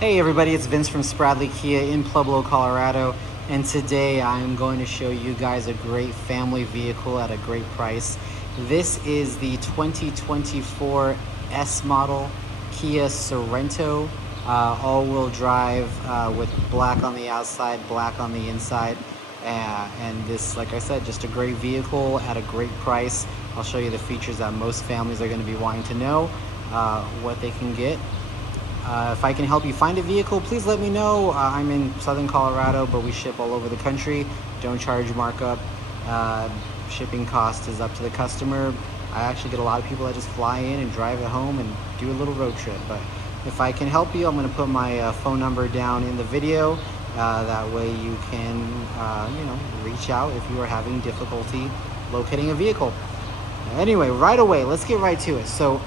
Hey everybody, it's Vince from Spradley Kia in Pueblo, Colorado, and today I'm going to show you guys a great family vehicle at a great price. This is the 2024 S Model Kia Sorento, all-wheel drive with black on the outside, black on the inside. And this, like I said, just a great vehicle at a great price. I'll show you the features that most families are going to be wanting to know, what they can get. If I can help you find a vehicle, please let me know. I'm in Southern Colorado, but we ship all over the country. Don't charge markup. Shipping cost is up to the customer. I actually get a lot of people that just fly in and drive it home and do a little road trip. But if I can help you, I'm going to put my phone number down in the video. That way you can, reach out if you are having difficulty locating a vehicle. Anyway, right away, let's get right to it. So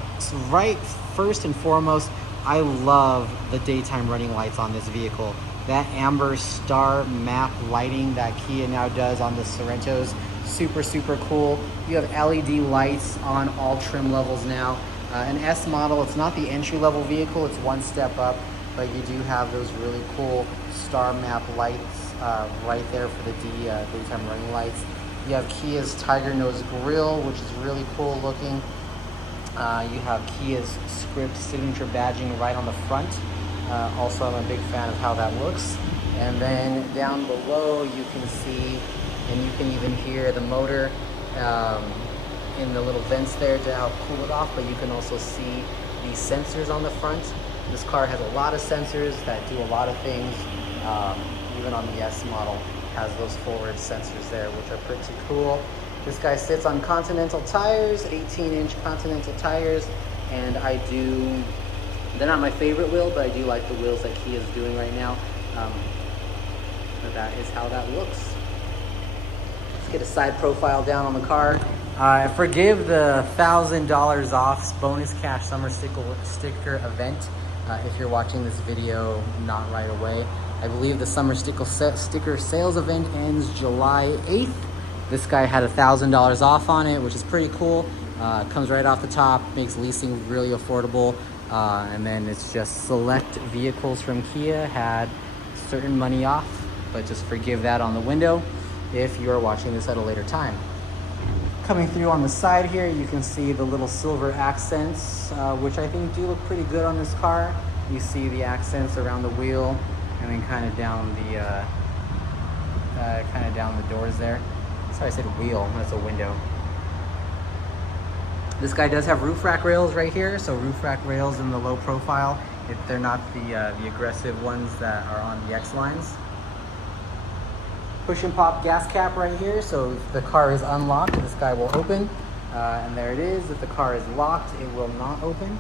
right first and foremost, I love the daytime running lights on this vehicle. That amber star map lighting that Kia now does on the Sorentos, super cool. You have LED lights on all trim levels now. An S model, it's not the entry-level vehicle, it's one step up, but you do have those really cool star map lights right there for the daytime running lights. You have Kia's Tiger Nose Grille, which is really cool looking. You have Kia's script signature badging right on the front. Also, I'm a big fan of how that looks. And then down below, you can see, and you can even hear the motor in the little vents there to help cool it off, but you can also see the sensors on the front. This car has a lot of sensors that do a lot of things. Even on the S model, has those forward sensors there, which are pretty cool. This guy sits on Continental tires, 18-inch Continental tires, and they're not my favorite wheel, but I do like the wheels that Kia is doing right now. But that is how that looks. Let's get a side profile down on the car. Forgive the $1,000 off bonus cash summer sticker event if you're watching this video not right away. I believe the summer sticker sales event ends July 8th. This guy had $1,000 off on it, which is pretty cool. Comes right off the top, makes leasing really affordable. And then it's just select vehicles from Kia had certain money off, but just forgive that on the window if you are watching this at a later time. Coming through on the side here, you can see the little silver accents, which I think do look pretty good on this car. You see the accents around the wheel and then kind of down the doors there. Sorry, I said wheel, that's a window. This guy does have roof rack rails right here, so roof rack rails in the low profile. They're not the aggressive ones that are on the X lines. Push and pop gas cap right here, so if the car is unlocked, this guy will open. And there it is. If the car is locked, it will not open.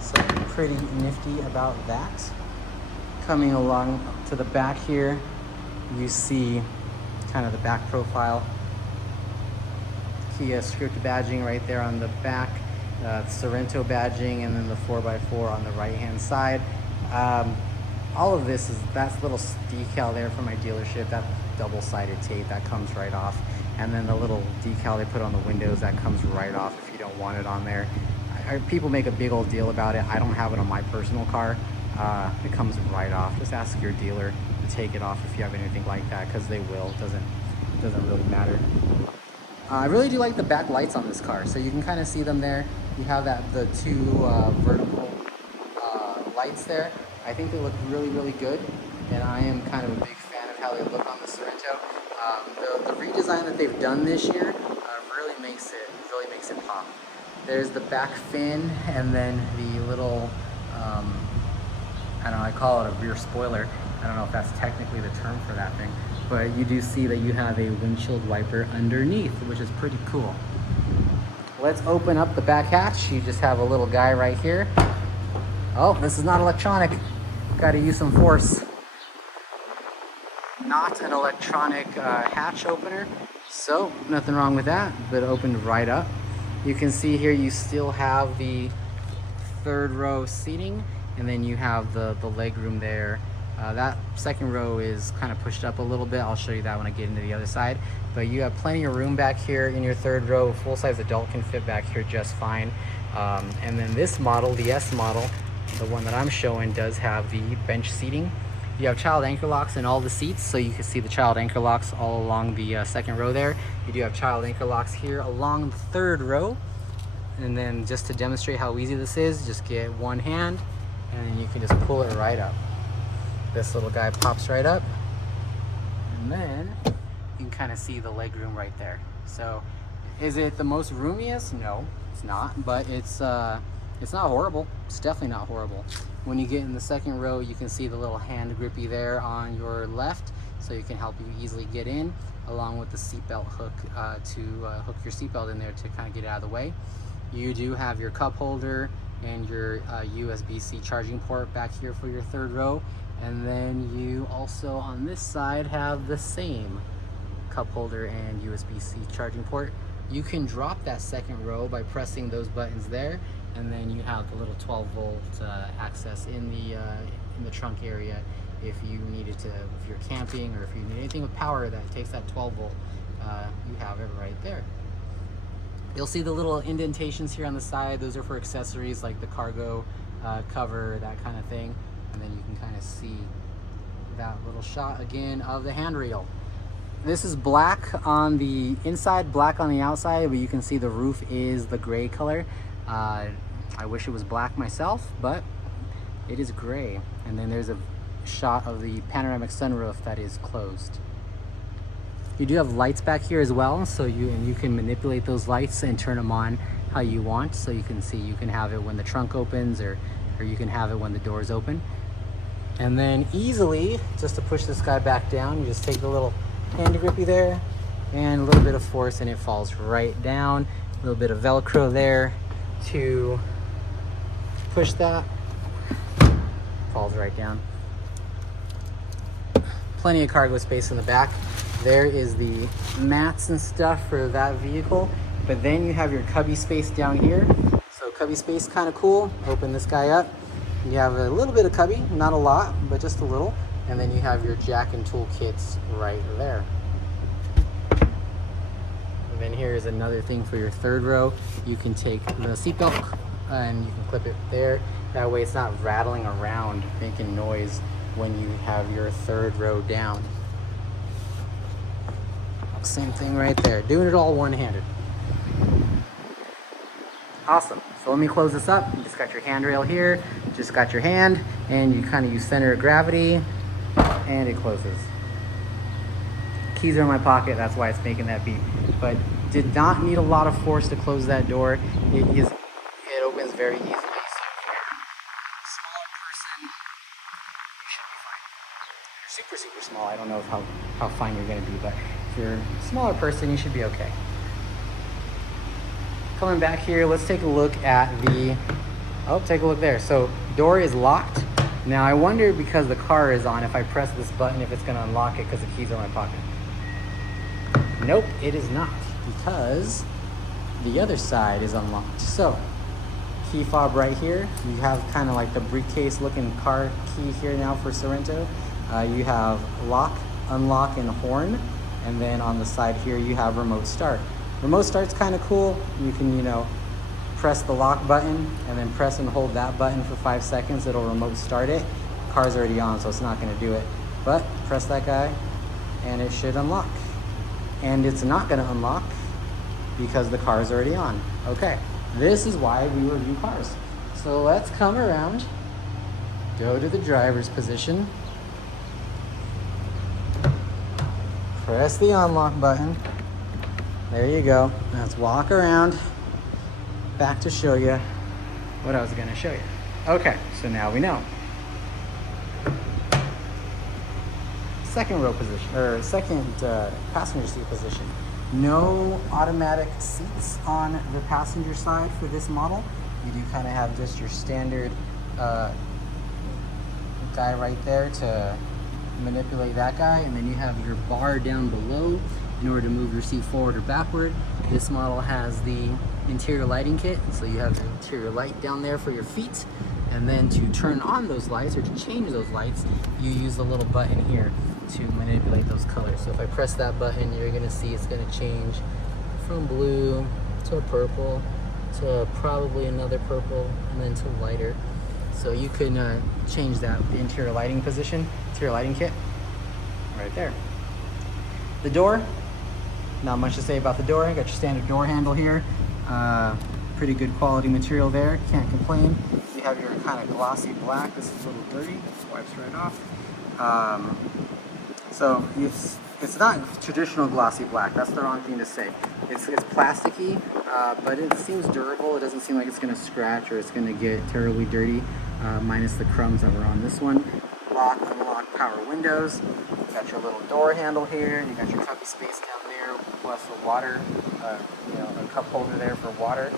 So pretty nifty about that. Coming along to the back here, you see kind of the back profile. Kia script badging right there on the back, Sorento badging, and then the 4x4 on the right hand side. All of this that's little decal there from my dealership, that double-sided tape that comes right off, and then the little decal they put on the windows that comes right off if you don't want it on there. People make a big old deal about it. I don't have it on my personal car. It comes right off. Just ask your dealer to take it off if you have anything like that, because they will. It doesn't really matter. I really do like the back lights on this car, so you can kind of see them there. You have the two vertical lights there. I think they look really good, and I am kind of a big fan of how they look on the Sorento. The redesign that they've done this year really makes it pop. There's the back fin, and then the little I call it a rear spoiler. I don't know if that's technically the term for that thing, but you do see that you have a windshield wiper underneath, which is pretty cool. Let's open up the back hatch. You just have a little guy right here. Oh, this is not electronic. Got to use some force. Not an electronic hatch opener, so nothing wrong with that, but it opened right up. You can see here you still have the third row seating, and then you have the leg room there. That second row is kind of pushed up a little bit. I'll show you that when I get into the other side. But you have plenty of room back here in your third row. Full-size adult can fit back here just fine. And then this model, the S model, The one that I'm showing does have the bench seating. You have child anchor locks in all the seats, so you can see the child anchor locks all along the second row there. You do have child anchor locks here along the third row. And then just to demonstrate how easy this is, just get one hand and then you can just pull it right up. This little guy pops right up, and then you can kind of see the leg room right there. So is it the most roomiest? No, it's not, but it's not horrible. It's definitely not horrible. When you get in the second row, you can see the little hand grippy there on your left, so you can help you easily get in, along with the seatbelt hook to hook your seatbelt in there to kind of get it out of the way. You do have your cup holder and your USB-C charging port back here for your third row, and then you also on this side have the same cup holder and USB-C charging port. You can drop that second row by pressing those buttons there, and then you have the little 12-volt access in the trunk area if you needed to, if you're camping or if you need anything with power that takes that 12-volt, you have it right there. You'll see the little indentations here on the side. Those are for accessories like the cargo cover, that kind of thing. And then you can kind of see that little shot again of the handrail. This is black on the inside, black on the outside, but you can see the roof is the gray color. I wish it was black myself, but it is gray. And then there's a shot of the panoramic sunroof that is closed. You do have lights back here as well, so you can manipulate those lights and turn them on how you want. So you can see, you can have it when the trunk opens, or you can have it when the doors open. And then easily, just to push this guy back down, you just take the little hand grippy there and a little bit of force and it falls right down. A little bit of Velcro there to push that, falls right down. Plenty of cargo space in the back. There is the mats and stuff for that vehicle, but then you have your cubby space down here. So cubby space, kind of cool. Open this guy up. You have a little bit of cubby, not a lot, but just a little. And then you have your jack and tool kits right there. And then here is another thing for your third row. You can take the seatbelt and you can clip it there. That way it's not rattling around, making noise when you have your third row down. Same thing right there, doing it all one-handed. Awesome. So let me close this up. You just got your handrail here, just got your hand, and you kind of use center of gravity, and it closes. Keys are in my pocket, that's why it's making that beep. But did not need a lot of force to close that door. It opens very easily. So if you're a smaller person, you should be fine. If you're super small, I don't know how fine you're gonna be, but if you're a smaller person, you should be okay. Coming back here, let's take a look at take a look there. So door is locked. Now I wonder, because the car is on, if I press this button, if it's gonna unlock it because the keys are in my pocket. Nope, it is not, because the other side is unlocked. So key fob right here. You have kind of like the briefcase looking car key here now for Sorento. You have lock, unlock, and horn. And then on the side here, you have remote start. Remote start's kind of cool. You can, press the lock button and then press and hold that button for 5 seconds. It'll remote start it. Car's already on, so it's not gonna do it. But press that guy and it should unlock. And it's not gonna unlock because the car is already on. Okay, this is why we review cars. So let's come around, go to the driver's position, press the unlock button. There you go. Let's walk around back to show you what I was gonna show you. Okay, so now we know. Second row position, or second passenger seat position. No automatic seats on the passenger side for this model. You do kind of have just your standard guy right there to manipulate that guy, and then you have your bar down below in order to move your seat forward or backward. This model has the interior lighting kit, so you have your interior light down there for your feet, and then to turn on those lights or to change those lights, you use the little button here to manipulate those colors. So if I press that button, you're gonna see it's gonna change from blue to purple to probably another purple and then to lighter. So you can change that, the interior lighting position, interior lighting kit, right there. The door, not much to say about the door. You got your standard door handle here. Pretty good quality material there, can't complain. You have your kind of glossy black. This is a little dirty, wipes right off. So it's not traditional glossy black. That's the wrong thing to say. It's plasticky, but it seems durable. It doesn't seem like it's going to scratch or it's going to get terribly dirty, minus the crumbs that were on this one. Lock, unlock, power windows. You got your little door handle here. You got your cubby space down there, plus a water, a cup holder there for water.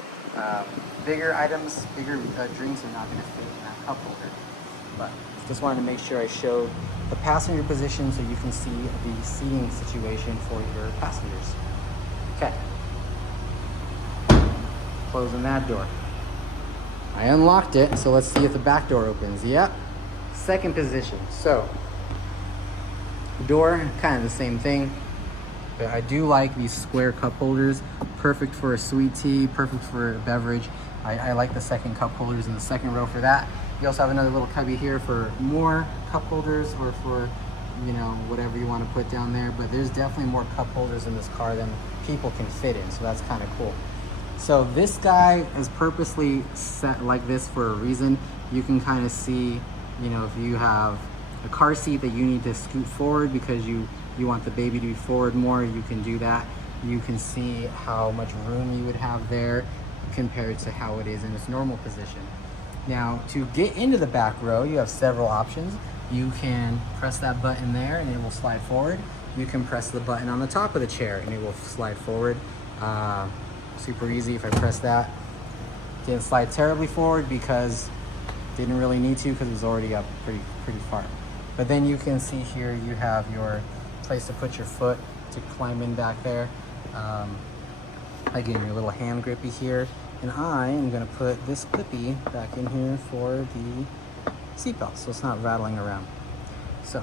Bigger items, bigger drinks are not going to fit in that cup holder. But just wanted to make sure I showed the passenger position so you can see the seating situation for your passengers. Okay. Closing that door. I unlocked it, so let's see if the back door opens. Yep. Second position. So, the door, kind of the same thing. But I do like these square cup holders. Perfect for a sweet tea, perfect for a beverage. I like the second cup holders in the second row for that. You also have another little cubby here for more cup holders or for, whatever you want to put down there. But there's definitely more cup holders in this car than people can fit in, so that's kind of cool. So this guy is purposely set like this for a reason. You can kind of see, if you have a car seat that you need to scoot forward because you want the baby to be forward more, you can do that. You can see how much room you would have there compared to how it is in its normal position. Now, to get into the back row, you have several options. You can press that button there and it will slide forward. You can press the button on the top of the chair and it will slide forward. Super easy. If I press that, didn't slide terribly forward because didn't really need to because it was already up pretty far. But then you can see here you have your place to put your foot to climb in back there. Again, your little hand grippy here. And I am going to put this clippy back in here for the seatbelt so it's not rattling around. So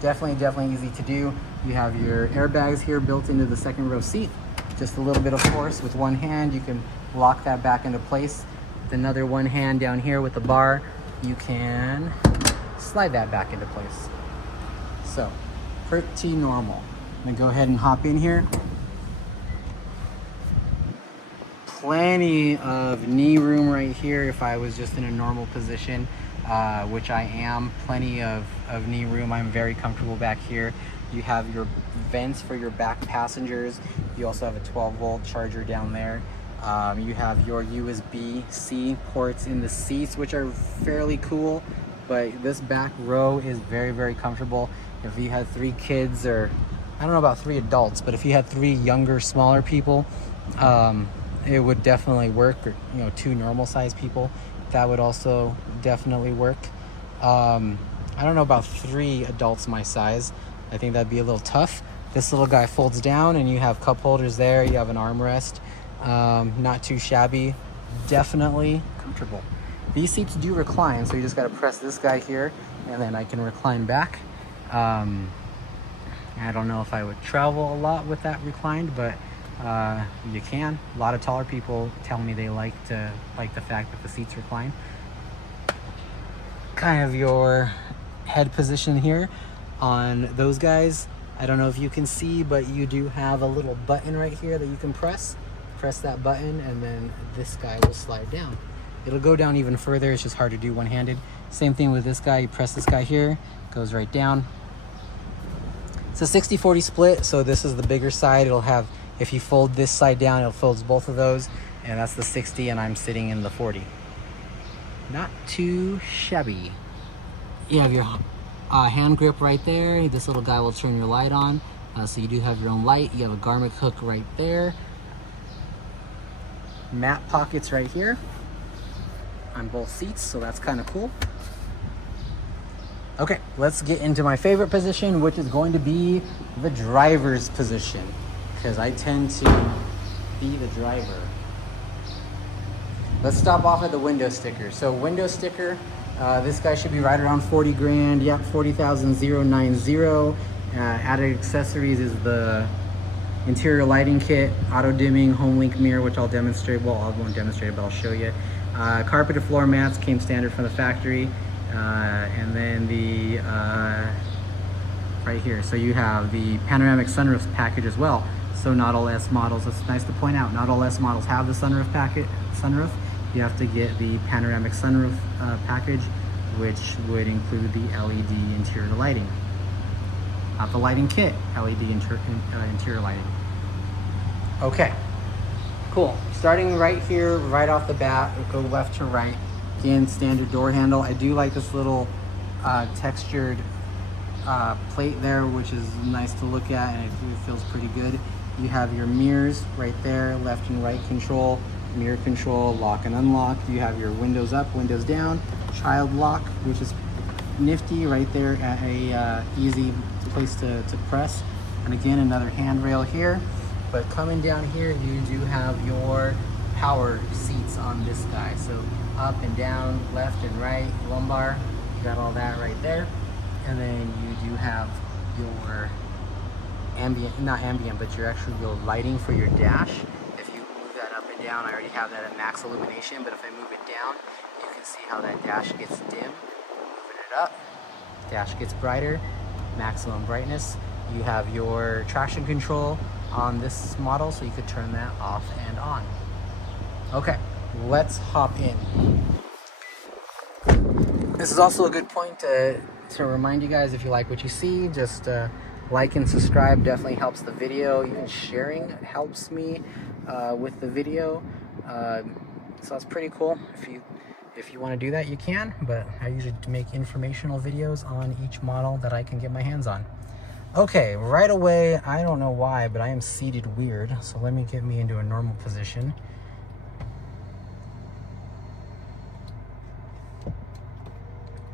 definitely easy to do. You have your airbags here built into the second row seat. Just a little bit of force with one hand, you can lock that back into place. With another one hand down here with the bar, you can slide that back into place. So pretty normal. I'm gonna go ahead and hop in here. Plenty of knee room right here if I was just in a normal position, which I am. Plenty of knee room. I'm very comfortable back here. You have your vents for your back passengers. You also have a 12-volt charger down there. You have your USB-C ports in the seats, which are fairly cool, but this back row is very comfortable. If you had 3 kids, or I don't know about 3 adults, but if you had 3 younger, smaller people, it would definitely work. Or 2 normal sized people, that would also definitely work. I don't know about 3 adults my size. I think that'd be a little tough. This little guy folds down and you have cup holders there. You have an armrest. Not too shabby. Definitely comfortable. These seats do recline, so you just got to press this guy here and then I can recline back. I don't know if I would travel a lot with that reclined, but you can. A lot of taller people tell me they like the fact that the seats recline. Kind of your head position here on those guys. I don't know if you can see, but you do have a little button right here that you can press that button and then this guy will slide down. It'll go down even further. It's just hard to do one-handed. Same thing with this guy. You press this guy here, goes right down. It's a 60-40 split, so this is the bigger side. It'll have, if you fold this side down, it folds both of those, and that's the 60 and I'm sitting in the 40. Not too shabby. You have your hand grip right there. This little guy will turn your light on, so you do have your own light. You have a garment hook right there. Mat pockets right here on both seats, so that's kind of cool. Okay, let's get into my favorite position, which is going to be the driver's position, because I tend to be the driver. Let's stop off at the window sticker. So window sticker, this guy should be right around 40 grand. Yep, 40,090. Added accessories is the interior lighting kit, auto dimming, home link mirror, which I'll demonstrate. Well, I won't demonstrate it, but I'll show you. Carpeted floor mats came standard from the factory. And then the right here, so you have the panoramic sunroof package as well. So not all S models, it's nice to point out, not all S models have the sunroof. You have to get the panoramic sunroof package, which would include the LED interior lighting. Not the lighting kit, LED interior lighting. Okay, cool. Starting right here, right off the bat, go left to right. Again, standard door handle. I do like this little textured plate there, which is nice to look at, and it feels pretty good. You have your mirrors right there, left and right control, mirror control, lock and unlock. You have your windows up, windows down, child lock, which is nifty right there at a easy place to press. And again, another handrail here. But coming down here, you do have your power seats on this guy. So up and down, left and right, lumbar, you got all that right there. And then you do have your not ambient, but your lighting for your dash. If you move that up and down, I already have that at max illumination, but if I move it down, you can see how that dash gets dim. Moving it up, dash gets brighter, maximum brightness. You have your traction control on this model, so you could turn that off and on. Okay, let's hop in. This is also a good point to remind you guys, if you like what you see, just like and subscribe definitely helps the video. Even sharing helps me with the video. So that's pretty cool. If you want to do that, you can, but I usually make informational videos on each model that I can get my hands on. Okay, right away, I don't know why, but I am seated weird, so let me get me into a normal position.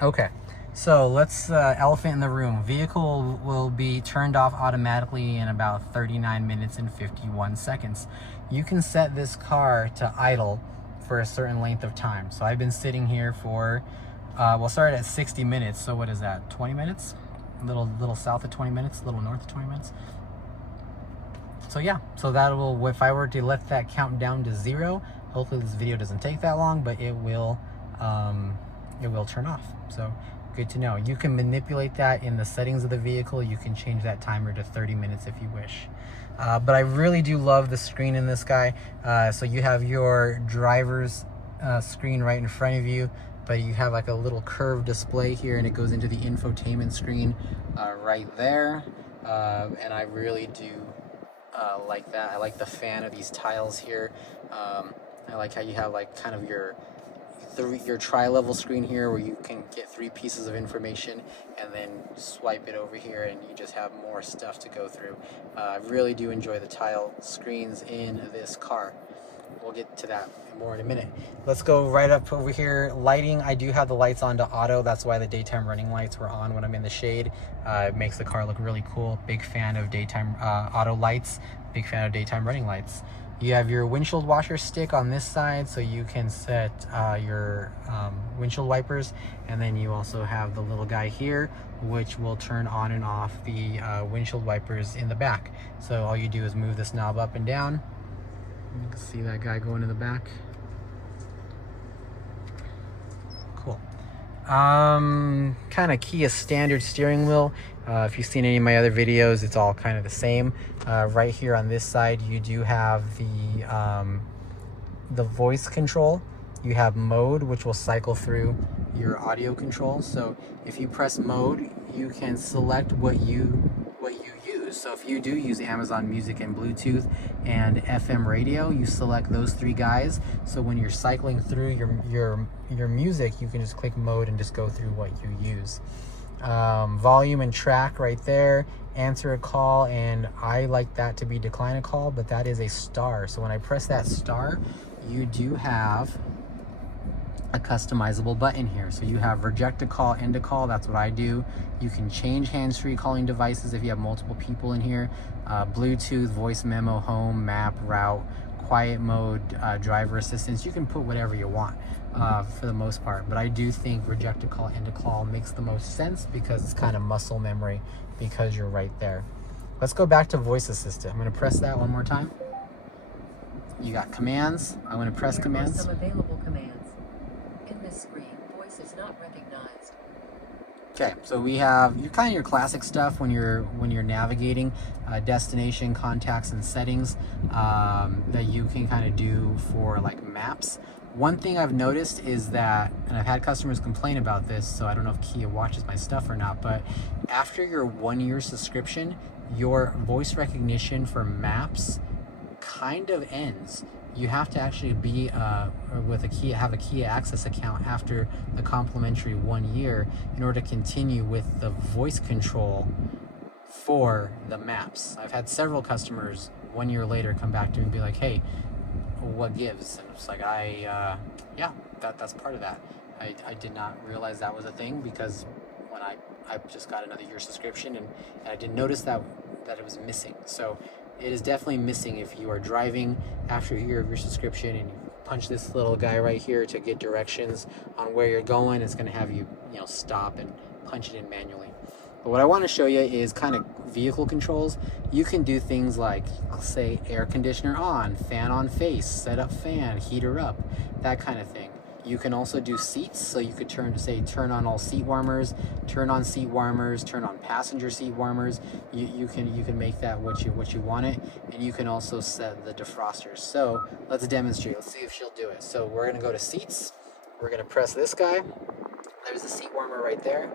Okay, so let's elephant in the room. Vehicle will be turned off automatically in about 39 minutes and 51 seconds. You can set this car to idle for a certain length of time. So I've been sitting here for, we'll start at 60 minutes. So what is that, 20 minutes? A little south of 20 minutes, a little north of 20 minutes. So yeah, so that will, if I were to let that count down to 0, hopefully this video doesn't take that long, but it will turn off. So good to know. You can manipulate that in the settings of the vehicle. You can change that timer to 30 minutes if you wish. But I really do love the screen in this guy. So you have your driver's screen right in front of you, but you have like a little curved display here, and it goes into the infotainment screen right there. And I really do like that. I like the fan of these tiles here. I like how you have like kind of your tri-level screen here, where you can get 3 pieces of information and then swipe it over here and you just have more stuff to go through. I really do enjoy the tile screens in this car. We'll get to that more in a minute. Let's go right up over here. Lighting, I do have the lights on to auto. That's why the daytime running lights were on when I'm in the shade. It makes the car look really cool. Big fan of daytime auto lights. Big fan of daytime running lights. You have your windshield washer stick on this side, so you can set your windshield wipers, and then you also have the little guy here, which will turn on and off the windshield wipers in the back. So all you do is move this knob up and down. You can see that guy going in the back. Cool. Kind of Kia standard steering wheel. If you've seen any of my other videos, it's all kind of the same. Right here on this side, you do have the voice control. You have mode, which will cycle through your audio control. So if you press mode, you can select what you use. So if you do use Amazon Music and Bluetooth and FM radio, you select those 3 guys. So when you're cycling through your music, you can just click mode and just go through what you use. Volume and track right there. Answer a call, and I like that to be decline a call, but that is a star. So when I press that star, you do have a customizable button here. So you have reject a call, end a call. That's what I do. You can change hands-free calling devices if you have multiple people in here. Bluetooth, voice memo, home, map, route, quiet mode, driver assistance. You can put whatever you want for the most part, but I do think reject a call, end a call makes the most sense because it's kind of muscle memory because you're right there. Let's go back to voice assistant. I'm going to press that one more time. You got commands. I'm going to press commands. Some available commands. Okay, so we have your classic stuff when you're navigating destination, contacts, and settings that you can kind of do for like maps. One thing I've noticed is that, and I've had customers complain about this, so I don't know if Kia watches my stuff or not, but after your 1-year subscription, your voice recognition for maps kind of ends. You have to actually be with a Kia, have a Kia Access account after the complimentary 1 year in order to continue with the voice control for the maps. I've had several customers 1 year later come back to me and be like, hey, what gives? And it's like, yeah, that's part of that. I did not realize that was a thing, because when I just got another year subscription, and I didn't notice that it was missing. So it is definitely missing if you are driving after a year of your subscription and you punch this little guy right here to get directions on where you're going. It's going to have you, stop and punch it in manually. But what I want to show you is kind of vehicle controls. You can do things like, say, air conditioner on, fan on face, set up fan, heater up, that kind of thing. You can also do seats, so you could turn on all seat warmers, turn on seat warmers, turn on passenger seat warmers. You can make that what you want it, and you can also set the defrosters. So let's demonstrate. Let's see if she'll do it. So we're gonna go to seats. We're gonna press this guy. There's the seat warmer right there.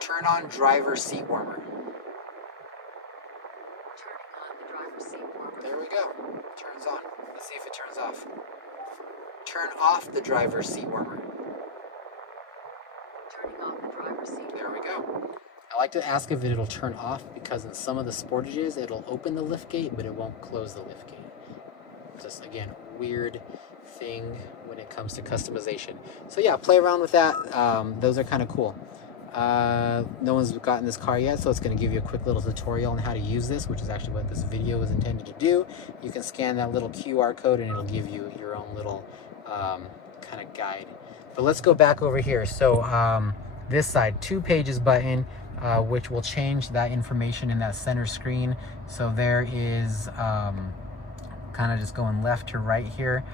Turn on driver seat warmer. Turning on the driver's seat warmer. There we go. Turns on. Let's see if it turns off. Turn off the driver's seat warmer. Turning off the driver's seat warmer. There we go. I like to ask if it'll turn off, because in some of the Sportages, it'll open the lift gate, but it won't close the lift gate. Just, again, weird thing when it comes to customization. So yeah, play around with that. Those are kind of cool. No one's gotten this car yet, so it's going to give you a quick little tutorial on how to use this, which is actually what this video is intended to do. You can scan that little QR code and it'll give you your own little kind of guide. But let's go back over here. So this side, 2 pages button, which will change that information in that center screen. So there is kind of just going left to right here.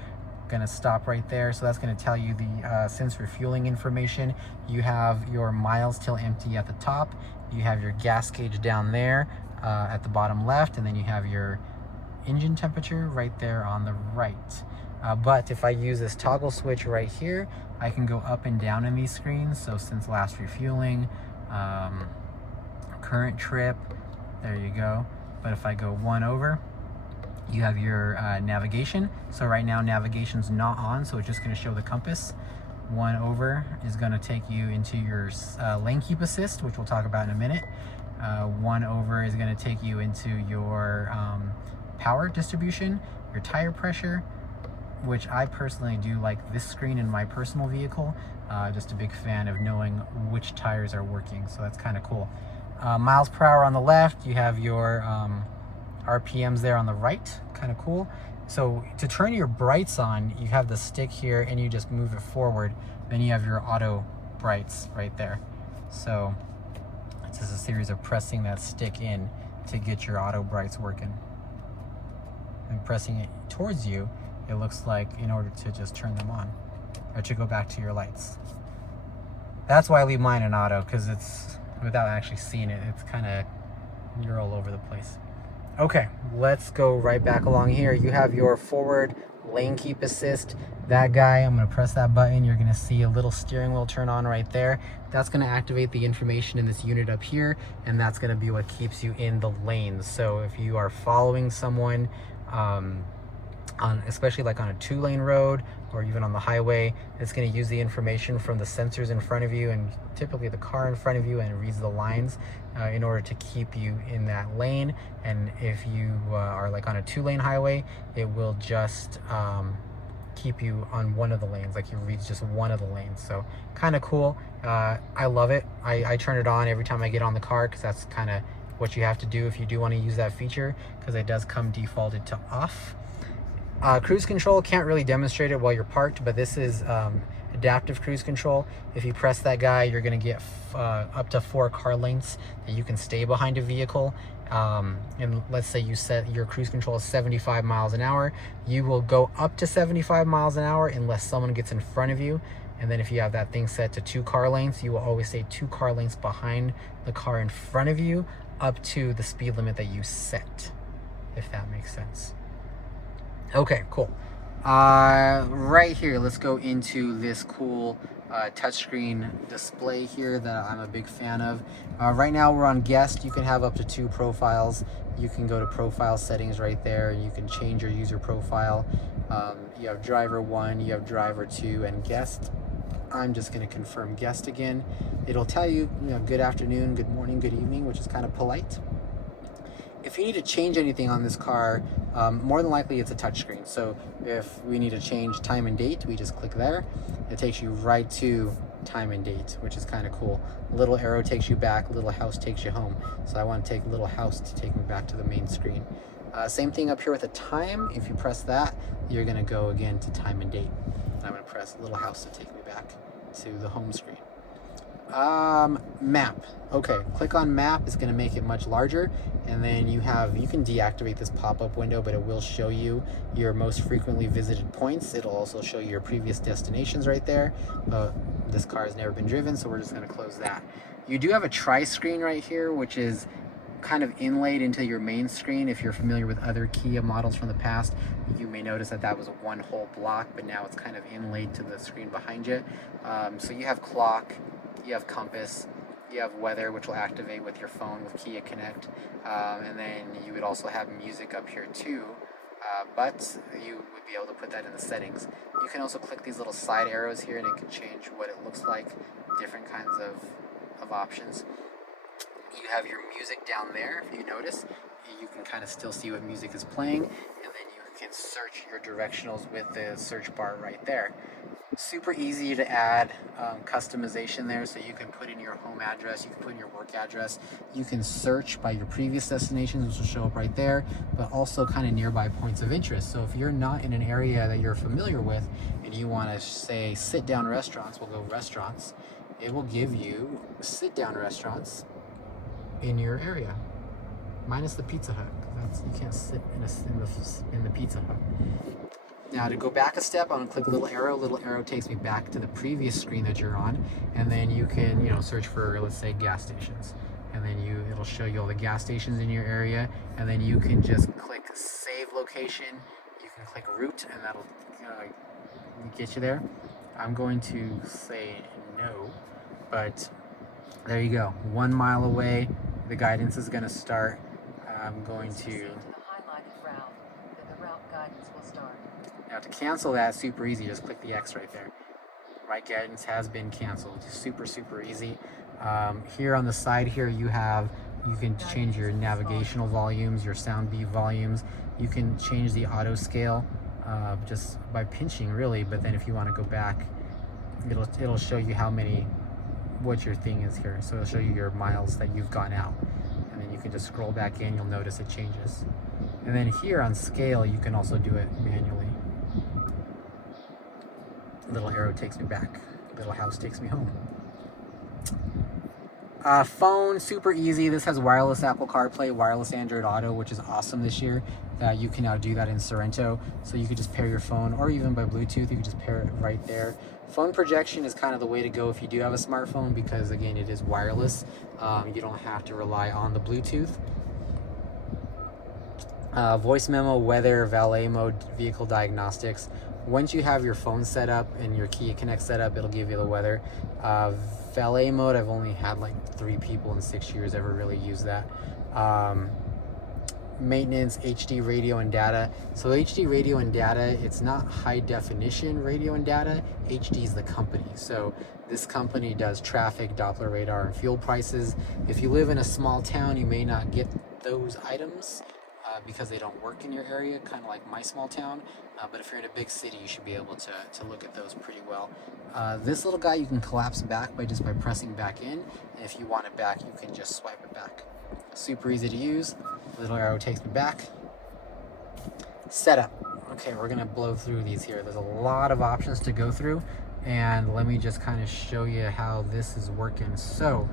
Gonna stop right there. So that's gonna tell you the since refueling information. You have your miles till empty at the top. You have your gas gauge down there at the bottom left, and then you have your engine temperature right there on the right. But if I use this toggle switch right here, I can go up and down in these screens. So since last refueling, current trip, there you go. But if I go 1 over, you have your navigation. So right now navigation's not on, so it's just going to show the compass. 1 over is going to take you into your lane keep assist, which we'll talk about in a minute. 1 over is going to take you into your power distribution, your tire pressure, which I personally do like this screen in my personal vehicle. Just a big fan of knowing which tires are working, so that's kind of cool. Miles per hour on the left, you have your RPMs there on the right, kind of cool. So to turn your brights on, you have the stick here and you just move it forward. Then you have your auto brights right there. So it's just a series of pressing that stick in to get your auto brights working. And pressing it towards you, it looks like, in order to just turn them on or to go back to your lights. That's why I leave mine in auto, because it's, without actually seeing it, it's kind of, you're all over the place. Okay, let's go right back along here. You have your forward lane keep assist. That guy, I'm going to press that button. You're going to see a little steering wheel turn on right there. That's going to activate the information in this unit up here, and that's going to be what keeps you in the lanes. So if you are following someone, especially like on a 2-lane road or even on the highway, it's going to use the information from the sensors in front of you and typically the car in front of you, and it reads the lines in order to keep you in that lane. And if you are like on a 2-lane highway, it will just keep you on one of the lanes, like you read just one of the lanes. So kind of cool. I love it. I turn it on every time I get on the car, because that's kind of what you have to do if you do want to use that feature, because it does come defaulted to off. Cruise control, can't really demonstrate it while you're parked, but this is adaptive cruise control. If you press that guy, you're going to get up to 4 car lengths that you can stay behind a vehicle. And let's say you set your cruise control as 75 miles an hour, you will go up to 75 miles an hour unless someone gets in front of you. And then if you have that thing set to 2 car lengths, you will always stay 2 car lengths behind the car in front of you up to the speed limit that you set, if that makes sense. Okay, cool. Right here, let's go into this cool touchscreen display here that I'm a big fan of. Right now we're on guest. You can have up to 2 profiles. You can go to profile settings right there, and you can change your user profile. You have driver 1, you have driver 2, and guest. I'm just going to confirm guest again. It'll tell you, good afternoon, good morning, good evening, which is kind of polite. If you need to change anything on this car, more than likely it's a touchscreen. So if we need to change time and date, we just click there. It takes you right to time and date, which is kind of cool. Little arrow takes you back, little house takes you home. So I want to take little house to take me back to the main screen. Same thing up here with the time. If you press that, you're going to go again to time and date. I'm going to press little house to take me back to the home screen. Map. Okay, click on map. It's going to make it much larger, and then you can deactivate this pop-up window, but it will show you your most frequently visited points. It'll also show you your previous destinations right there, but this car has never been driven, so we're just going to close that. You do have a tri-screen right here, which is kind of inlaid into your main screen. If you're familiar with other Kia models from the past, you may notice that was a one whole block, but now it's kind of inlaid to the screen behind you. So you have clock, you have compass, you have weather, which will activate with your phone with Kia Connect, and then you would also have music up here too, but you would be able to put that in the settings. You can also click these little side arrows here, and it can change what it looks like, different kinds of options. You have your music down there. If you notice, you can kind of still see what music is playing, and then you can search your directionals with the search bar right there. Super easy to add customization there, so you can put in your home address, you can put in your work address, you can search by your previous destinations, which will show up right there, but also kind of nearby points of interest. So if you're not in an area that you're familiar with and you want to say sit down restaurants, we'll go restaurants. It will give you sit down restaurants in your area, minus the Pizza Hut. You can't sit in the Pizza Hut. Now to go back a step, I'm gonna click little arrow. Little arrow takes me back to the previous screen that you're on, and then you can search for, let's say, gas stations, and then it'll show you all the gas stations in your area, and then you can just click save location. You can click route, and that'll get you there. I'm going to say no, but there you go. 1 mile away. The guidance is going to start. I'm going to. Proceed to the highlighted route. Then the route guidance will start. Now to cancel that, super easy. Just click the X right there. Right guidance has been canceled. Super, super easy. Here on the side here, you can change your navigational volumes, your sound beat volumes. You can change the auto scale just by pinching, really. But then if you want to go back, it'll show you what your thing is here. So it'll show you your miles that you've gone out, and then you can just scroll back in. You'll notice it changes. And then here on scale, you can also do it manually. Little arrow takes me back. Little house takes me home. Phone, super easy. This has wireless Apple CarPlay, wireless Android Auto, which is awesome this year. You can now do that in Sorento. So you could just pair your phone, or even by Bluetooth, you can just pair it right there. Phone projection is kind of the way to go if you do have a smartphone, because again, it is wireless. You don't have to rely on the Bluetooth. Voice memo, weather, valet mode, vehicle diagnostics. Once you have your phone set up and your Kia Connect set up, it'll give you the weather. Valet mode, I've only had like 3 people in 6 years ever really use that. Maintenance, HD radio and data. So HD radio and data, it's not high definition radio and data. HD is the company. So this company does traffic, Doppler radar, and fuel prices. If you live in a small town, you may not get those items because they don't work in your area, kind of like my small town. But if you're in a big city, you should be able to look at those pretty well. This little guy you can collapse back by pressing back in. And if you want it back, you can just swipe it back. Super easy to use. Little arrow takes me back. Setup. Okay, we're gonna blow through these here. There's a lot of options to go through, and let me just kind of show you how this is working. So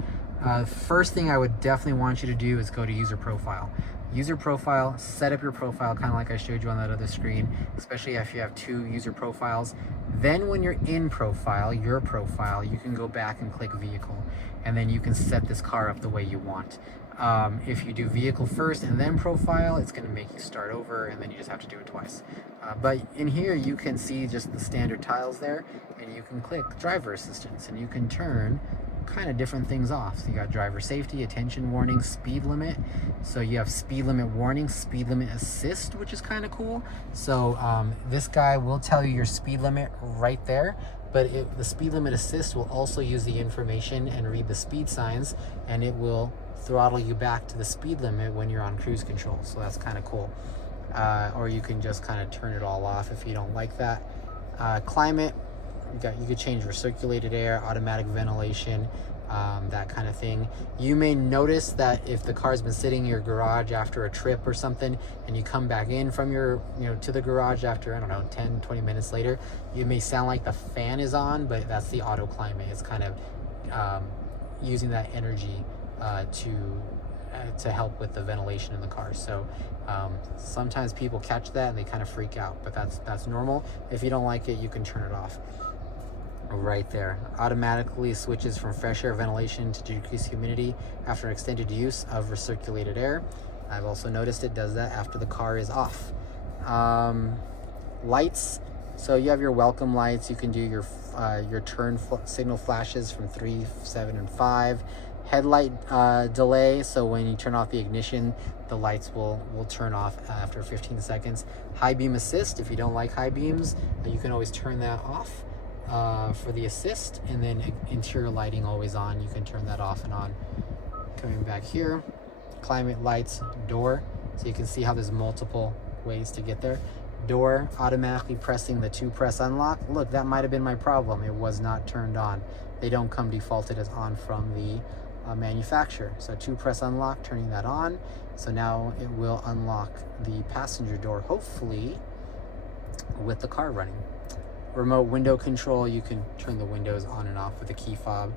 first thing I would definitely want you to do is go to user profile. User profile, set up your profile kind of like I showed you on that other screen, especially if you have 2 user profiles. Then when you're in profile, your profile, you can go back and click vehicle, and then you can set this car up the way you want. If you do vehicle first and then profile, it's going to make you start over, and then you just have to do it twice. But in here you can see just the standard tiles there, and you can click driver assistance, and you can turn kind of different things off. So you got driver safety, attention warning, speed limit. So you have speed limit warning, speed limit assist, which is kind of cool. So this guy will tell you your speed limit right there, but the speed limit assist will also use the information and read the speed signs, and it will throttle you back to the speed limit when you're on cruise control. So that's kind of cool. Or you can just kind of turn it all off if you don't like that. Climate, you could change recirculated air, automatic ventilation, that kind of thing. You may notice that if the car's been sitting in your garage after a trip or something, and you come back in from your, to the garage after, I don't know, 10, 20 minutes later, you may sound like the fan is on, but that's the auto climate. It's kind of using that energy to help with the ventilation in the car. So sometimes people catch that and they kind of freak out, but that's normal. If you don't like it, you can turn it off. Right there, automatically switches from fresh air ventilation to decrease humidity after extended use of recirculated air. I've also noticed it does that after the car is off. Lights, so you have your welcome lights. You can do your turn signal flashes from 3, 7, and 5. Headlight delay, so when you turn off the ignition, the lights will turn off after 15 seconds. High beam assist, if you don't like high beams, you can always turn that off for the assist. And then interior lighting always on, you can turn that off and on. Coming back here, climate lights, door, so you can see how there's multiple ways to get there. Door, automatically pressing the 2-press unlock. Look, that might have been my problem. It was not turned on. They don't come defaulted as on from the manufacturer. So 2-press unlock, turning that on. So now it will unlock the passenger door, hopefully with the car running. Remote window control, you can turn the windows on and off with a key fob.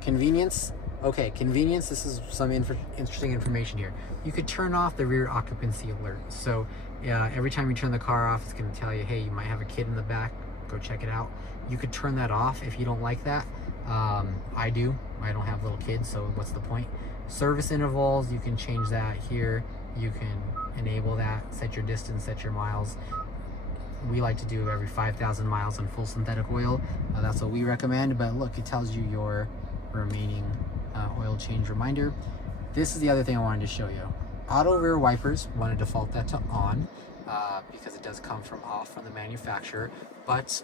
Convenience, okay, convenience, this is some interesting information here. You could turn off the rear occupancy alert. So every time you turn the car off, it's going to tell you, hey, you might have a kid in the back, go check it out. You could turn that off if you don't like that. I do. I don't have little kids, so what's the point? Service intervals, you can change that here. You can enable that, set your distance, set your miles. We like to do every 5,000 miles on full synthetic oil. That's what we recommend, but look, it tells you your remaining oil change reminder. This is the other thing I wanted to show you. Auto rear wipers, want to default that to on because it does come from off from the manufacturer, but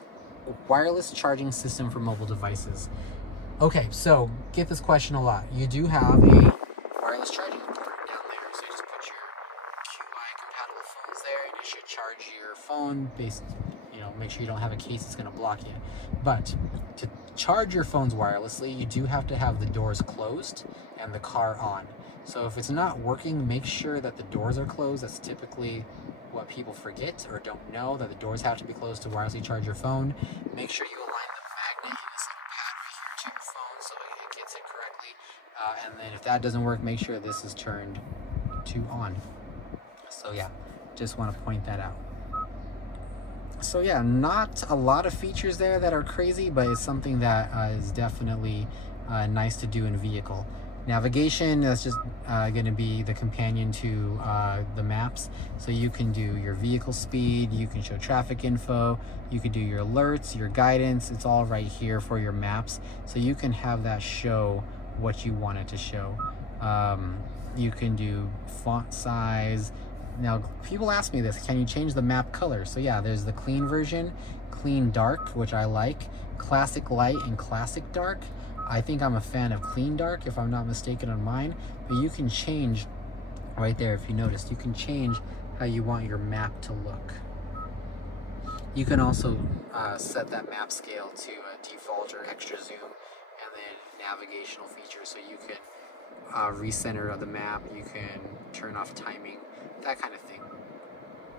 wireless charging system for mobile devices. Okay, so get this question a lot. You do have a wireless charging port down there, so you just put your QI compatible phones there, and it should charge your phone based, make sure you don't have a case that's going to block you. But to charge your phones wirelessly, you do have to have the doors closed and the car on. So if it's not working, make sure that the doors are closed. That's typically what people forget or don't know, that the doors have to be closed to wirelessly charge your phone. Make sure you align the magnet in this little pad right here to your phone so it gets it correctly. And then if that doesn't work, make sure this is turned to on. So yeah, just want to point that out. So yeah, not a lot of features there that are crazy, but it's something that is definitely nice to do in vehicle. Navigation, that's just going to be the companion to the maps. So you can do your vehicle speed, you can show traffic info, you can do your alerts, your guidance. It's all right here for your maps. So you can have that show what you want it to show. You can do font size. Now, people ask me this, can you change the map color? So yeah, there's the clean version, clean dark, which I like, classic light, and classic dark. I think I'm a fan of clean dark, if I'm not mistaken on mine, but you can change right there. If you noticed, you can change how you want your map to look. You can also set that map scale to a default or extra zoom, and then navigational features, so you can recenter of the map, you can turn off timing, that kind of thing.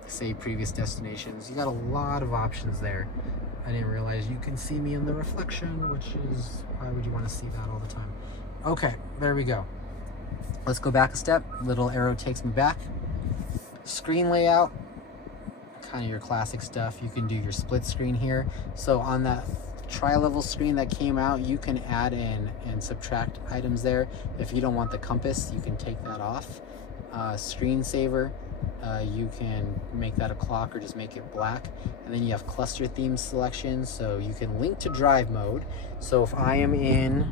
Save previous destinations. You got a lot of options there. I didn't realize you can see me in the reflection, which is, why would you want to see that all the time? Okay, there we go. Let's go back a step. Little arrow takes me back. Screen layout, kind of your classic stuff. You can do your split screen here. So on that tri-level screen that came out, you can add in and subtract items there. If you don't want the compass, you can take that off. Screensaver, you can make that a clock or just make it black. And then you have cluster theme selection, so you can link to drive mode. So if I am in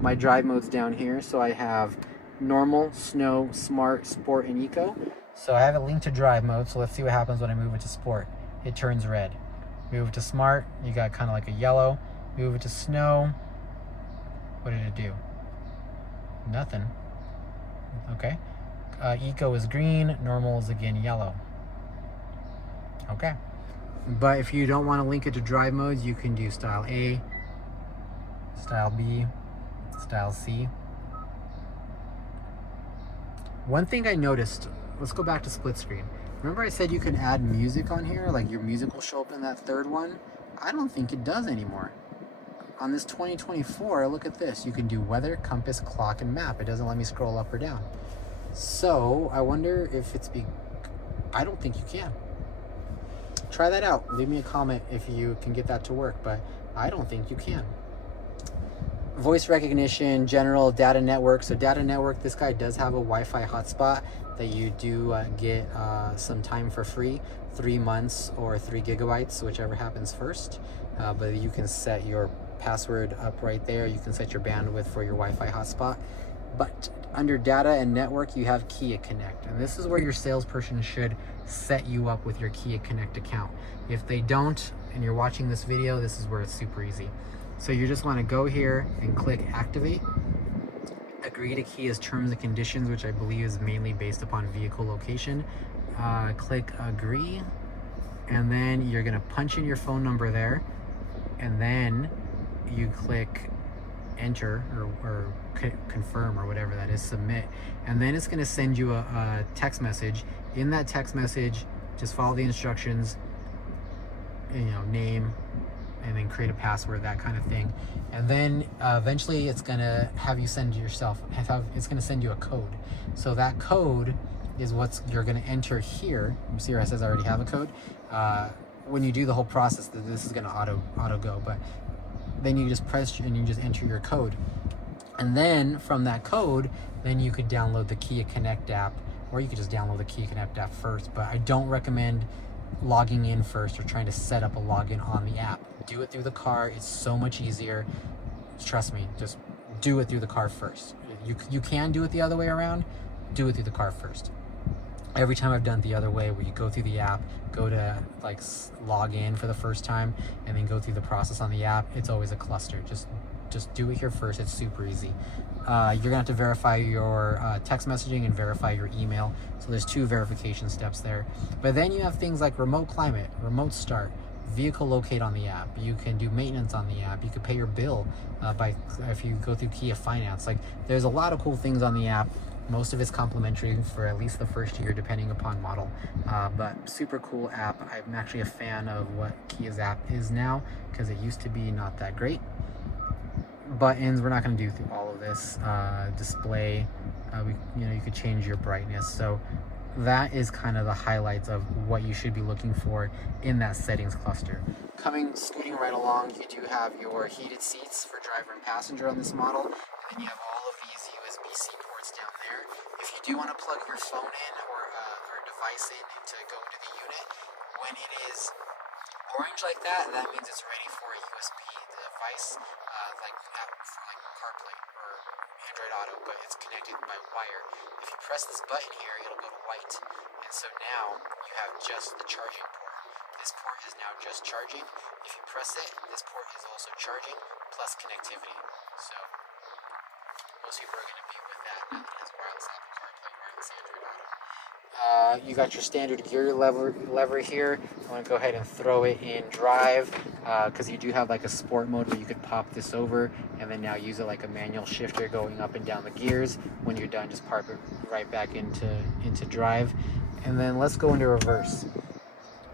my drive modes down here, so I have normal, snow, smart, sport, and eco. So I have it linked to drive mode, so let's see what happens when I move it to sport. It turns red. Move it to smart, you got kind of like a yellow. Move it to snow, what did it do? Nothing. Okay. Eco is green, normal is again yellow. Okay. But if you don't want to link it to drive modes, you can do style A, style B, style C. One thing I noticed, let's go back to split screen. Remember I said you can add music on here, like your music will show up in that third one? I don't think it does anymore. On this 2024, look at this. You can do weather, compass, clock, and map. It doesn't let me scroll up or down. So I wonder if it's I don't think you can. Try that out. Leave me a comment if you can get that to work, but I don't think you can. Voice recognition, general data network. So data network, this guy does have a Wi-Fi hotspot that you do get some time for free, 3 months or 3 gigabytes, whichever happens first. But you can set your password up right there. You can set your bandwidth for your Wi-Fi hotspot. But under data and network, you have Kia Connect. And this is where your salesperson should set you up with your Kia Connect account. If they don't, and you're watching this video, this is where it's super easy. So you just want to go here and click activate, agree to Kia's terms and conditions, which I believe is mainly based upon vehicle location. Click agree, and then you're going to punch in your phone number there, and then you click enter or confirm or whatever that is, submit, and then it's going to send you a text message. In that text message, just follow the instructions, name, and then create a password, that kind of thing. And then eventually it's gonna have you send yourself, it's gonna send you a code. So that code is what you're gonna enter here. You see where it says I already have a code? When you do the whole process, this is gonna auto go, but then you just press and you just enter your code. And then from that code, then you could download the Kia Connect app, or you could just download the Kia Connect app first, but I don't recommend logging in first or trying to set up a login on the app. Do it through the car. It's so much easier. Trust me, just do it through the car first. You can do it the other way around. Do it through the car first. Every time I've done it the other way, where you go through the app, go to like log in for the first time, and then go through the process on the app, it's always a cluster. Just do it here first. It's super easy. You're gonna have to verify your text messaging and verify your email. So there's 2 verification steps there. But then you have things like remote climate, remote start, vehicle locate on the app. You can do maintenance on the app. You can pay your bill if you go through Kia Finance. Like, there's a lot of cool things on the app. Most of it's complimentary for at least the first year, depending upon model. But super cool app. I'm actually a fan of what Kia's app is now, because it used to be not that great. Buttons, we're not going to do through all of this. Display, you could change your brightness. So that is kind of the highlights of what you should be looking for in that settings cluster. Scooting right along, you do have your heated seats for driver and passenger on this model, and then you have all of these USB-C ports down there. If you do want to plug your phone in or a device in to go into the unit, when it is orange like that, that means it's ready for a USB device, like CarPlay or Android Auto, but it's connected by wire. If you press this button here, it'll go to white, and so now you have just the charging port. This port is now just charging. If you press it, this port is also charging plus connectivity. So most people are going to be with that now that it has wireless Apple CarPlay, wireless Android Auto. You got your standard gear lever here. I'm going to go ahead and throw it in drive, because you do have like a sport mode where you could pop this over and then now use it like a manual shifter going up and down the gears. When you're done, just pop it right back into drive. And then let's go into reverse.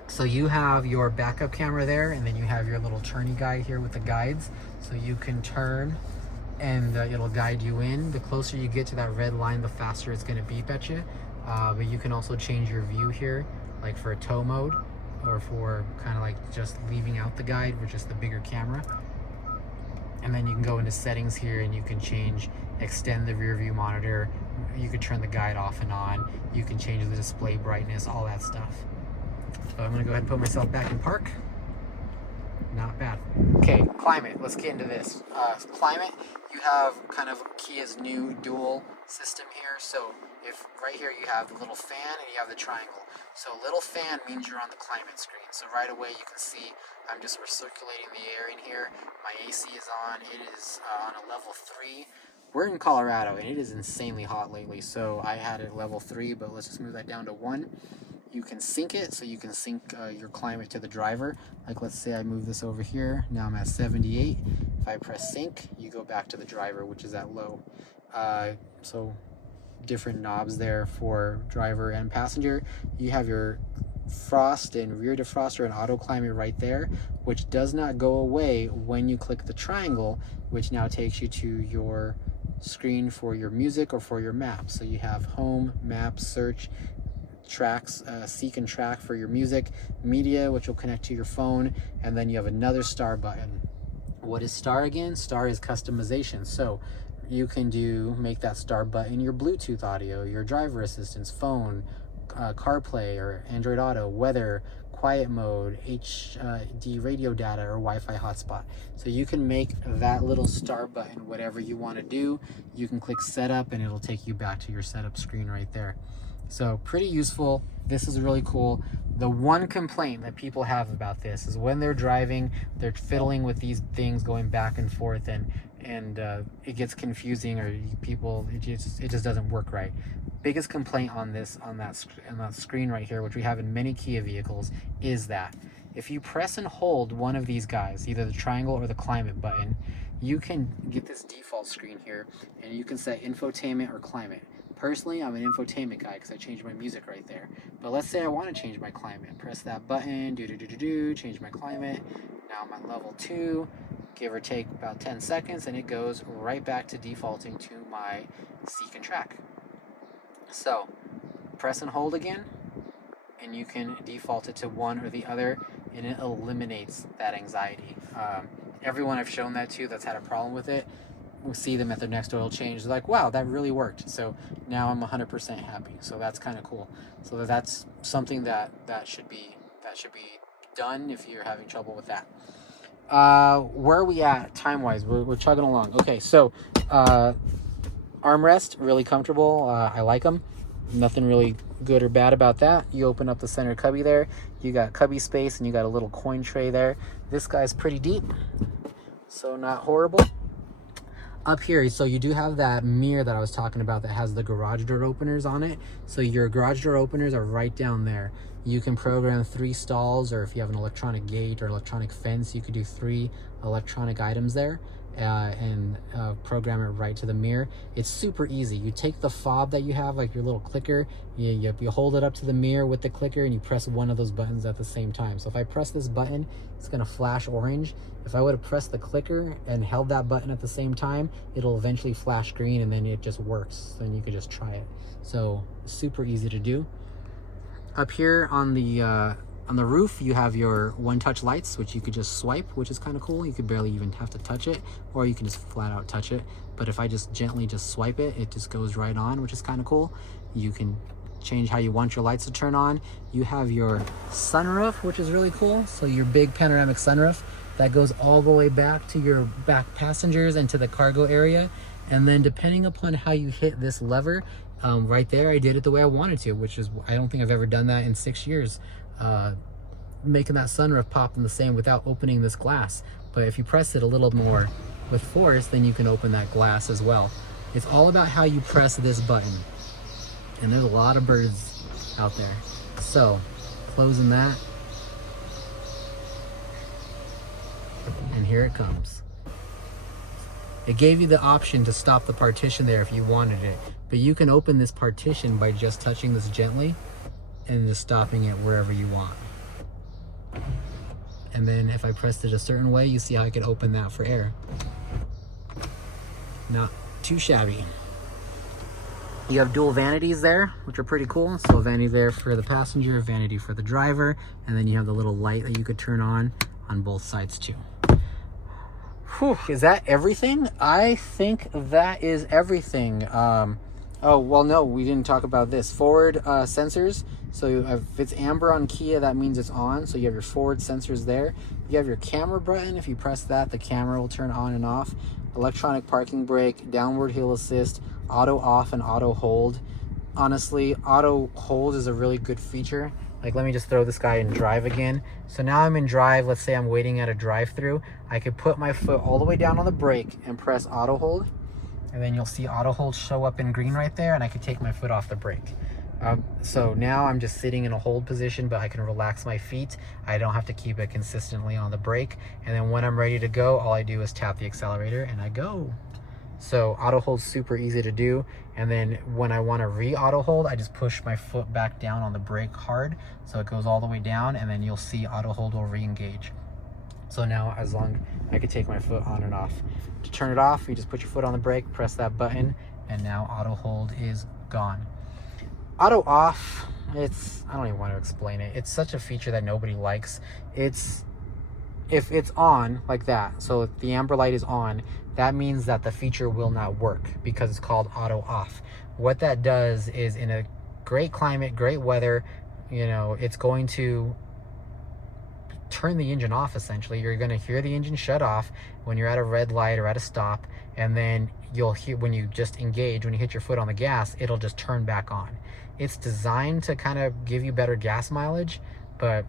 So you have your backup camera there, and then you have your little turny guide here with the guides. So you can turn and it'll guide you in. The closer you get to that red line, the faster it's going to beep at you. But you can also change your view here, like for a tow mode, or for kind of like just leaving out the guide with just the bigger camera. And then you can go into settings here and you can extend the rear view monitor. You can turn the guide off and on. You can change the display brightness, all that stuff. So I'm gonna go ahead and put myself back in park. Not bad. Okay, climate, let's get into this. Climate, you have kind of Kia's new dual system here. So if right here you have the little fan and you have the triangle. So little fan means you're on the climate screen. So right away you can see I'm just recirculating the air in here. My AC is on. It is on a level 3. We're in Colorado and it is insanely hot lately. So I had it level 3, but let's just move that down to 1. You can sync it, so you can sync your climate to the driver. Like let's say I move this over here. Now I'm at 78. If I press sync, you go back to the driver, which is at low. So different knobs there for driver and passenger. You have your frost and rear defroster and auto climate right there, which does not go away when you click the triangle, which now takes you to your screen for your music or for your maps. So you have home, maps, search, tracks, seek and track for your music, media, which will connect to your phone, and then you have another star button. What is star again? Star is customization. So you can make that star button your Bluetooth audio, your driver assistance, phone, CarPlay or Android Auto, weather, quiet mode, HD radio data, or Wi-Fi hotspot. So you can make that little star button whatever you want to do. You can click setup and it'll take you back to your setup screen right there. So pretty useful. This is really cool. The one complaint that people have about this is when they're driving, they're fiddling with these things going back and forth, and it gets confusing, or it just doesn't work right. Biggest complaint on that screen right here, which we have in many Kia vehicles, is that if you press and hold one of these guys, either the triangle or the climate button, you can get this default screen here, and you can set infotainment or climate. Personally, I'm an infotainment guy because I changed my music right there. But let's say I want to change my climate. Press that button, change my climate. Now I'm at level 2, give or take about 10 seconds, and it goes right back to defaulting to my seek and track. So press and hold again, and you can default it to one or the other, and it eliminates that anxiety. Everyone I've shown that to that's had a problem with it, we'll see them at their next oil change. They're like, wow, that really worked. So now I'm 100% happy. So that's kind of cool. So that's something that should be done if you're having trouble with that. Where are we at time-wise? We're chugging along. Okay, so armrest, really comfortable. I like them. Nothing really good or bad about that. You open up the center cubby there. You got cubby space, and you got a little coin tray there. This guy's pretty deep, so not horrible. Up here, so you do have that mirror that I was talking about that has the garage door openers on it. So your garage door openers are right down there. You can program 3 stalls, or if you have an electronic gate or electronic fence, you could do 3 electronic items there and program it right to the mirror. It's super easy. You take the fob that you have, like your little clicker, you hold it up to the mirror with the clicker, and you press one of those buttons at the same time. So if I press this button, it's gonna flash orange. If I would have pressed the clicker and held that button at the same time, it'll eventually flash green, and then it just works. Then you could just try it. So super easy to do. Up here on the roof, you have your one-touch lights, which you could just swipe, which is kind of cool. You could barely even have to touch it, or you can just flat out touch it. But if I just gently swipe it, it just goes right on, which is kind of cool. You can change how you want your lights to turn on. You have your sunroof, which is really cool. So your big panoramic sunroof that goes all the way back to your back passengers and to the cargo area. And then depending upon how you hit this lever, right there, I did it the way I wanted to, which is, I don't think I've ever done that in 6 years. Making that sunroof pop in the same without opening this glass. But if you press it a little more with force, then you can open that glass as well. It's all about how you press this button. And there's a lot of birds out there. So, closing that. And here it comes. It gave you the option to stop the partition there if you wanted it. But you can open this partition by just touching this gently and just stopping it wherever you want. And then if I pressed it a certain way, you see how I can open that for air. Not too shabby. You have dual vanities there, which are pretty cool. So a vanity there for the passenger, a vanity for the driver, and then you have the little light that you could turn on both sides too. Whew, is that everything? I think that is everything. Oh, well, no, we didn't talk about this. Forward sensors. So if it's amber on Kia, that means it's on. So you have your forward sensors there. You have your camera button. If you press that, the camera will turn on and off. Electronic parking brake, downward hill assist, auto off and auto hold. Honestly, auto hold is a really good feature. Like, let me just throw this guy in drive again. So now I'm in drive. Let's say I'm waiting at a drive-through. I could put my foot all the way down on the brake and press auto hold. And then you'll see auto hold show up in green right there, and I can take my foot off the brake. So now I'm just sitting in a hold position, but I can relax my feet. I don't have to keep it consistently on the brake. And then when I'm ready to go, all I do is tap the accelerator and I go. So auto hold's super easy to do. And then when I want to re-auto hold, I just push my foot back down on the brake hard. So it goes all the way down, and then you'll see auto hold will re-engage. So now as long I could take my foot on and off. To turn it off, you just put your foot on the brake, press that button, and now auto hold is gone. Auto off, I don't even want to explain it. It's such a feature that nobody likes. If it's on like that, so if the amber light is on, that means that the feature will not work because it's called auto off. What that does is, in a great climate, great weather, you know, it's going to turn the engine off. Essentially, you're going to hear the engine shut off when you're at a red light or at a stop, and then you'll hear when you just engage, when you hit your foot on the gas, it'll just turn back on. It's designed to kind of give you better gas mileage, but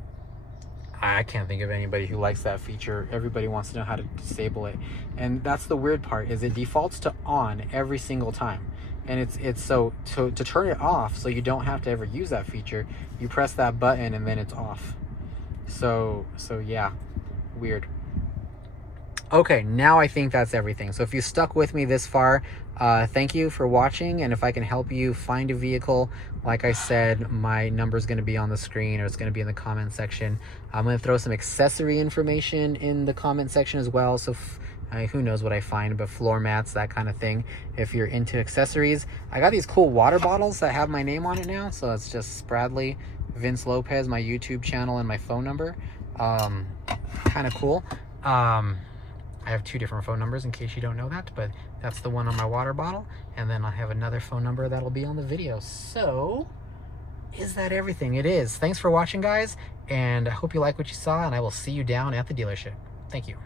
I can't think of anybody who likes that feature. Everybody wants to know how to disable it, and that's the weird part, is it defaults to on every single time. And it's so to turn it off, so you don't have to ever use that feature, you press that button and then it's off. So yeah, weird. Okay, now I think that's everything. So if you stuck with me this far, thank you for watching. And if I can help you find a vehicle, like I said, my number is going to be on the screen, or it's going to be in the comment section. I'm going to throw some accessory information in the comment section as well. So who knows what I find, but floor mats, that kind of thing. If you're into accessories, I got these cool water bottles that have my name on it now. So it's just Spradley Vince Lopez, my YouTube channel, and my phone number. Kind of cool. I have two different phone numbers in case you don't know that, but that's the one on my water bottle. And then I have another phone number that'll be on the video. So is that everything? It is. Thanks for watching, guys. And I hope you like what you saw, and I will see you down at the dealership. Thank you.